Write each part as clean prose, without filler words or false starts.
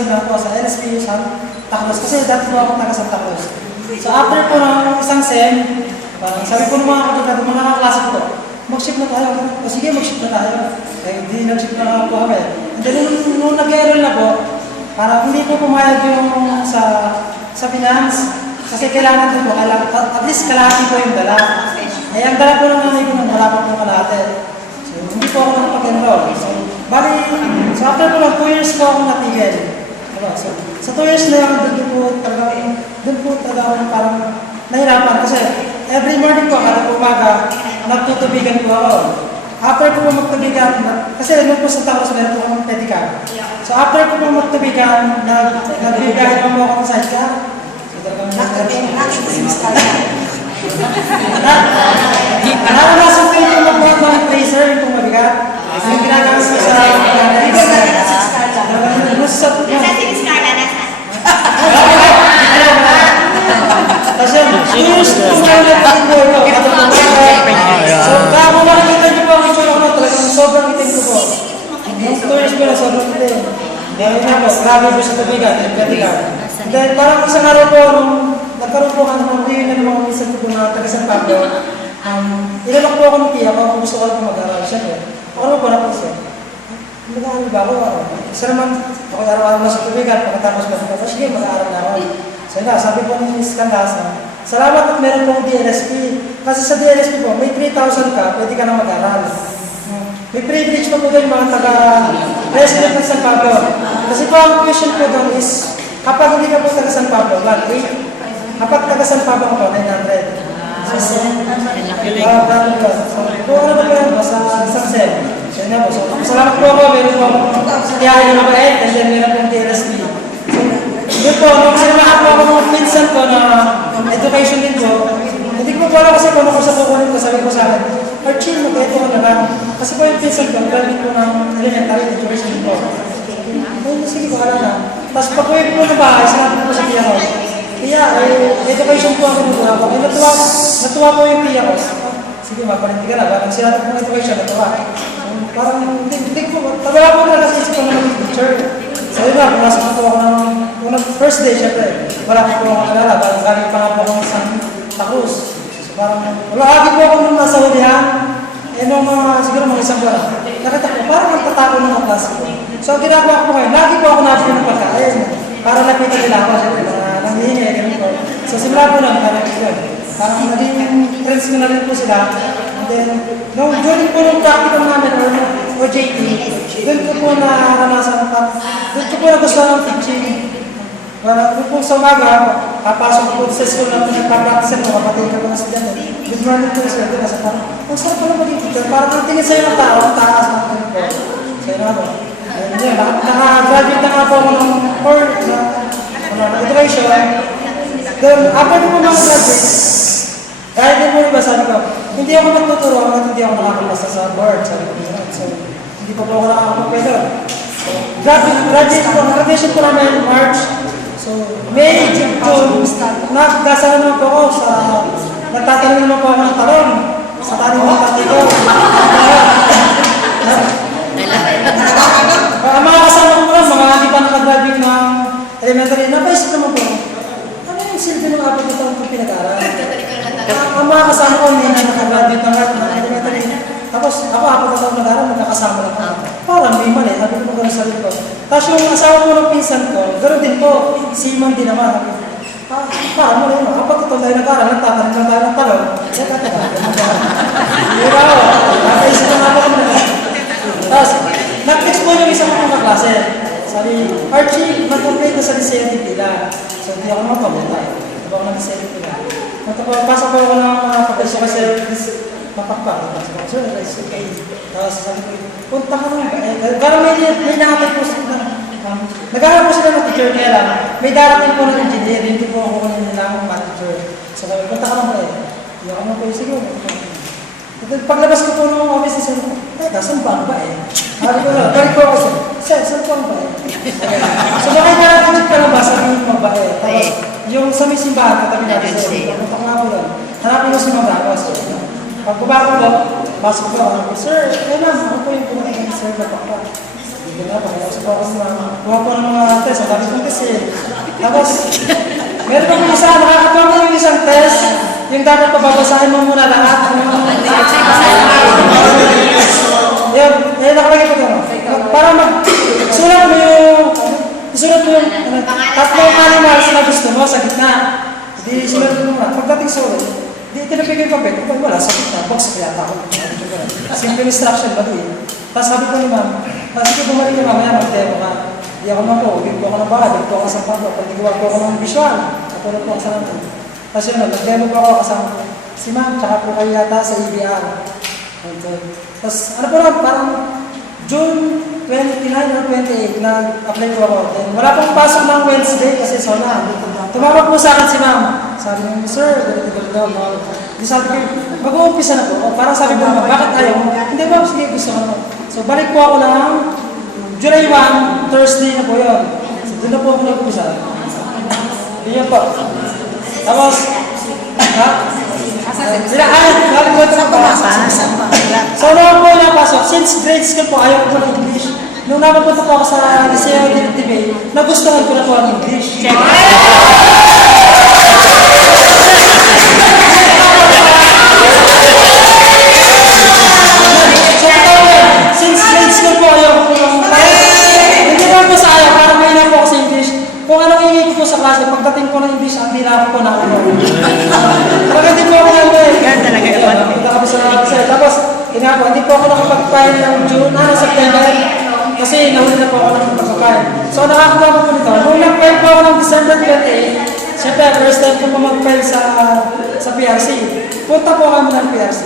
nag-resign ako sa LSP Santa Cruz kasi dati po ako taga Santa Cruz. So after po ng isang SEM, sabi po ng mga kapatid, mga kaklase ko, mag-ship na tayo. O sige, mag-ship na tayo. Eh, hindi nag-ship na po kami. And then, nung nag-enroll na po, parang hindi po pumayag yung sa finance. Kasi kailangan din po, at least kalahati po yung dala. Eh, ang dala po ng nanay ko nung wala pa po kalahati. So, hindi po ako nakapag-enroll. So, after po ng 2 years po ako natigil. Diba? So, sa 2 years na yun, doon po talaga ako parang nahirapan. Kasi every morning po, kada po umaga, nagtutubigan po ako. After po magtubigan, kasi nung po sa Taos, meron po akong pedicab. So after po magtubigan, nagbibigahin po ako sa sidecar. Naranasan ko yung magbuhat ng tracer, yung mabigat. Yung ginagamit ko sa kasi years po ngayon natin po ito. So, kaya kung makikita niyo po ang itsura ko, talagang sobrang itim ko po. Yung 2 years po na sobrang itim. Dahil nga po, grabe po sa tubigan, and then, parang isang araw po, nung nagkaroon po ka ng reunion ng mga minsan po na taga San Pablo, ilalak po ako ng tiya ko kung gusto ko lang po mag-aaral. Siyempre, ako po na po siya. Mag-aaral ba ako? Isa naman, ako araw-araw na sa tubigan, pagkatapos ko sa sige, mag-aaral na ako. So yun sabi po ni Ms. Candasa, salamat at meron pong DLSP. Kasi sa DLSP po, may 3,000 ka, pwede ka na mag-aral. May privilege pa po doon mga taga-resident ng San Pablo. Kasi po ang question po doon is, kapag hindi ka po taga San Pablo, lang 8. Kapag taga San Pablo ko, 900. Kung ano ba po yan, sa isang SEM. So yun na po. So, salamat po ako, meron po tiyahin na mabait, and then meron pong DLSP. Yun po, nung sinamahan po ako ng pinsan ko na education din po, hindi ko po alam kasi kung ano ko sa kukunin ko, sabi ko sa akin, Archie, mag-eto ko na lang. Kasi po yung pinsan ko, graduate po ng elementary education po. Ay, sige, bahala na. Tapos pag po yung po na bahay, sinabi po sa tiya ko, tiya, education po ang kinukuha ko. Ay, natuwa po yung tiya ko. Sige, mapalinti ka na. Parang sinabi po ng education, natuwa. Parang, hindi ko, tawa po na kasi isip ko na mag-teacher. So yun nga, pumasok po ako ng first day, syempre, wala po akong alala, parang galing pa nga po ako sa Santa Cruz. So parang, lagi po ako nung nasa hulihan, nung siguro mga isang buwan, nakita ko, parang magtatago ng mga klase ko. So ang ginagawa ko ngayon, lagi po ako nabili ng pagkain, para napitan nila ako, syempre, nanghihingi, ganun po. So simula po lang, parang naging friends ko na rin po sila. And then, during po ng practical namin, or JT, doon ko po naranasan, doon ko po nagustuhan ng teaching. Doon po sa umaga, kapasok po sa school na pinagpapracticean ko, kapatid ka po na estudyante. Good morning po sir, doon nasa parang, ang sarap pala maging teacher, parang ang tingin sa'yo ng tao, ang taas ng tingin po. So yun na po. Naka-graduate na nga po ako ng education. Then, after po mga graduate, kahit din po iba, sabi ko, hindi ako magtuturo hanggang hindi ako nakakapasa sa board. Sabi ko, so, hindi pa po ako nakakapagpwede. So, graduation po namin March. So, May, June, nagdasal naman po ako sa, nagtatanim naman po ako ng talong sa tanim ng tatay ko. Ang mga kasama ko lang, mga hindi pa nakagraduate ng elementary, napaisip naman po, ano yung silbi ng apat na taon kong pinag-aaral? Ang mga kasama ko, hindi na nakagraduate ng elementary. Tapos ako, apat na taon nag-aaral, magkakasama lang ako. Parang may mali, sabi ko gano'n sa rin ko. Tapos yung asawa ko ng pinsan ko, gano'n din po, seaman din naman. Parang mali, kapag ito tayo nag-aaral, nagtatanim lang tayo ng talong. Hindi ba ako? Nakaisip na nga po kami na. Tapos, nag-text po yung isang mga klase. Sabi, Archie, mag-complete na sa Liceo de Pila. So, hindi ako naman pamunta. Diba ako ng Liceo de Pila? Pasok po ako ng pagkasya kasi mapakpak. Sir, it's okay. Tapos sabi ko, punta ka naman. Parang may nakatay po sila. Nag-aaral po sila ng teacher kaya lang. May darating po ng engineer, hindi po ako kunin nila akong math teacher. So sabi, punta ka naman eh. Hindi ako naman po yung sige. Paglabas ko po ng office ni Sir, saan ba ba eh? Sabi ko na, balik po ako sir, saan ba eh? So bakit narating ka na ba? Sabi mo ba eh? Tapos yung sa may simbahan, katabi natin sir, punta ko nga po lang. Hanapin ko si Mang Gagos. Pagbaba ko po, pasok ko ako, sir, kaya lang, ako po yung pumunta kay Sir Kapakpa. Kaya po, kaya po ako kuha po ng mga test. Ang dami kong test eh. Tapos, meron po yung isa, nakakatawa po yung isang test. Yung dapat pababasahin mo muna lahat. Yan, nakalagay po doon. Para sulat mo yung tatlong animals na gusto mo sa gitna. Di sulat mo muna. Pagdating sa ulit, di tinapigay yung papel. Kung wala, sa gitna, box kaya ako. Simple instruction ba di? Tapos sabi ko ni ma'am, sige bumalik ka mamaya, mag-demo ka. Di ako naman po, bigyan po ako ng bahay, bigyan po ako sa pagpo, pagdigawa po ako ng visual. Katulad po ako sa naman. Tapos yun, nag-demo po ako kasama si ma'am, tsaka po kayo yata sa EBR. Tapos ano po lang, parang June 29 or 28 na-apply po ako. Then, wala pong pasok ng Wednesday kasi sauna. Tumawag po sa akin si ma'am. Sabi niyo, sir, ganito daw. Di sabi ko, mag-uumpisa na po. Parang sabi ko naman, bakit ayaw mo? Hindi ba, sige, gusto ko naman. So, balik po ako ng July 1, Thursday na po yun. So, doon na po ako nag-uumpisa. Yun po. Tapos, ha? So, naman po yung napasok. Since grade school po, ayaw ko po ng English. Nung napapunta po ako sa Liceo Dinitibay, nagustuhan ko na po ang English. Since grade school po, ayaw ko po ng hindi naman po sa ayaw, parang may na po ako sa English. Kung anong ingay ko po sa klase, pagdating po ng English, ang nila ko po na ako. Talaga hindi po ako nalawin. Yan talaga yun. Punta kami sa tapos, hindi po ako nakapag-file ng June, September. Kasi nahuli na po ako ng pagpapakain. So nakakuha ko po nito. Nung nag-file po ako ng December 28, siyempre first time ko po mag-file sa PRC. Punta po kami ng PRC.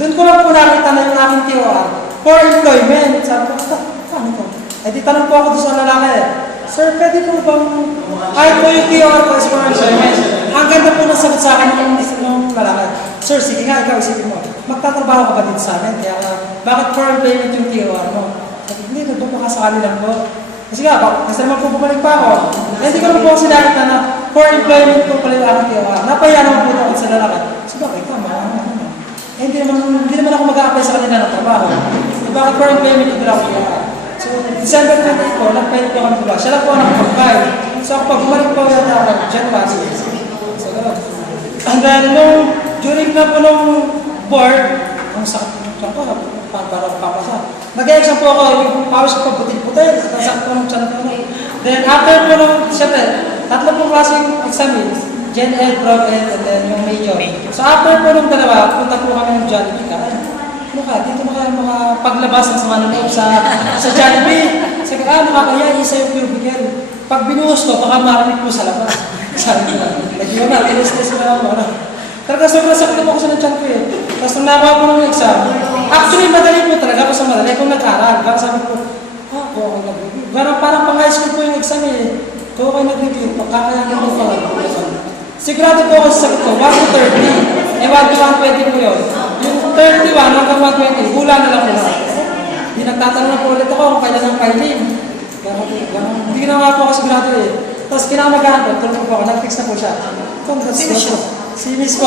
Doon ko lang po nakita na yung aking TOR for employment. Sabi ko, paano to? Eh di tanong po ako doon sa lalaki. Sir, pwede po bang kahit po yung TOR ko is for employment? Ang ganda po ng sagot sa akin ng lalaki. Sir, sige nga, ikaw isipin mo. Magtatrabaho ka ba dito sa amin? Kaya bakit for employment yung TOR mo? Hindi, nagpapakasakali lang po. Kasi nga, kasi naman po bumalik pa ako. Hindi ko naman po sinakita na for employment po pala yung aking TOR. Napaya naman po ako sa lalaki. So bakit ka, hindi naman ako mag-a-apply sa kanila ng trabaho. So bakit for employment yung ako TOR? So December 28 po, nag-file po kami pula. Siya lang po ang nakapag-file. So ako pag bumalik po yata ako, Jan Passi. So gano'n. And then, during na po nung board, ang sakit ko, para papasa. Nag-exam po ako, yung pawis ko pa butil-butil, nasakit po ng tiyan po. Then after po nung, siyempre, tatlo pong klaseng exam Gen Ed, Prof Ed, and then yung major. So after po nung dalawa, punta po kami ng Jollibee ka. Ano ka, dito makapaglabas ng sama ng loob sa Jollibee. Sabi ka, makakaya, isa yung cubicle. Pag binuhos ko, baka marinig po sa labas. Sabi ko, nag-iwan na, tinis-tinis na ako. Talaga sobrang sakit po ako sa tiyan ko eh. Tapos nung nakakuha po ng exam, actually madali po talaga ako sa madali kung nag-aral. Baka sabi ko, kung ako nag-review. Parang pang high school po yung exam eh. Kung ako nag-review, pagkakayagan ko pa. Sigurado po ako sa sagot ko, 1 to 30. Eh 1 to 120 po yun. Yung 31 hanggang 120, hula na lang po na. Hindi nagtatanong na po ulit ako kung kailan ang filing. Hindi na nga po ako sigurado eh. Tapos kinamagahan ko, tulog po ako, nag-fix na po siya. Congrats po. Si Miss po.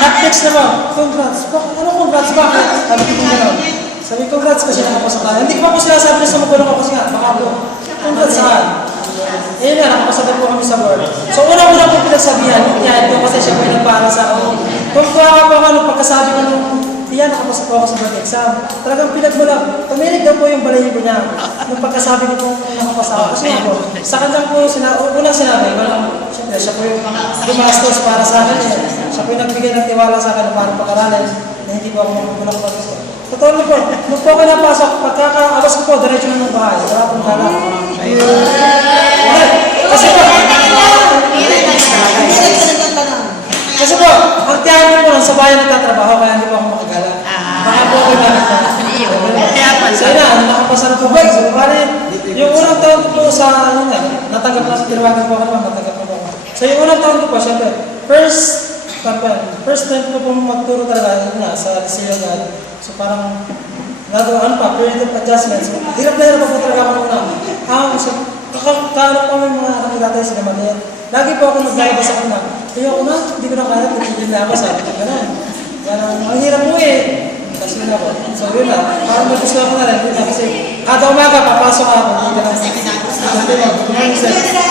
Nag-fix na po. Congrats. Ano congrats? Bakit? Sabi ko gano'n. Sabi ko congrats kasi nakapasa tayo. Hindi ko pa po sinasabi sa magulang ko kasi nga, baka po. Congrats saan? Eh na, nakapasa po kami sa board. So una-una po pinagsabihan, kaya ito kasi siya po yung nagpaaral sa akin. Kung kuha ka po ako, pagkasabi ko nung nakapasa po ako sa board exam. Talagang pinagmula, tuminig daw po yung balahibo niya. Nung pagkasabi ko po nakapasa ako. Kasi nga po, sa kanya po, unang sinabi, siyempre siya po yung gumastos para sa akin. Siya po yung nagbigay ng tiwala sa akin para pag-aralin na hindi po ako magugulang po. Totoo na po, nung po ako napasok, pagkakaalas ko po, diretso na ng bahay. Wala pong gala. Kasi po, ang tiyahin ko lang sa bayan nagtatrabaho, kaya hindi po ako makagala. Baka po ako gamit na. So yun na, nakapasa na po ba? So yung unang taon ko po sa, natanggap na sa tinawagan po ako naman, natanggap na po ako. So yung unang taon ko po, syempre, first time ko po magturo talaga sa Liceo na. So parang, period of adjustment. So hirap na hirap po talaga ako muna. Kaano po may mga nakilatay sa naman. Lagi po ako naglalabas ako na, kaya ako na, hindi ko na kaya, titigil na ako, sabi ko gano'n. Ang hirap mo eh. Tapos yun ako. So yun na, parang mag-discover ko na rin. Yun na, kasi kada umaga papasok ako. Hindi ka lang. Sabi mo, good morning sir.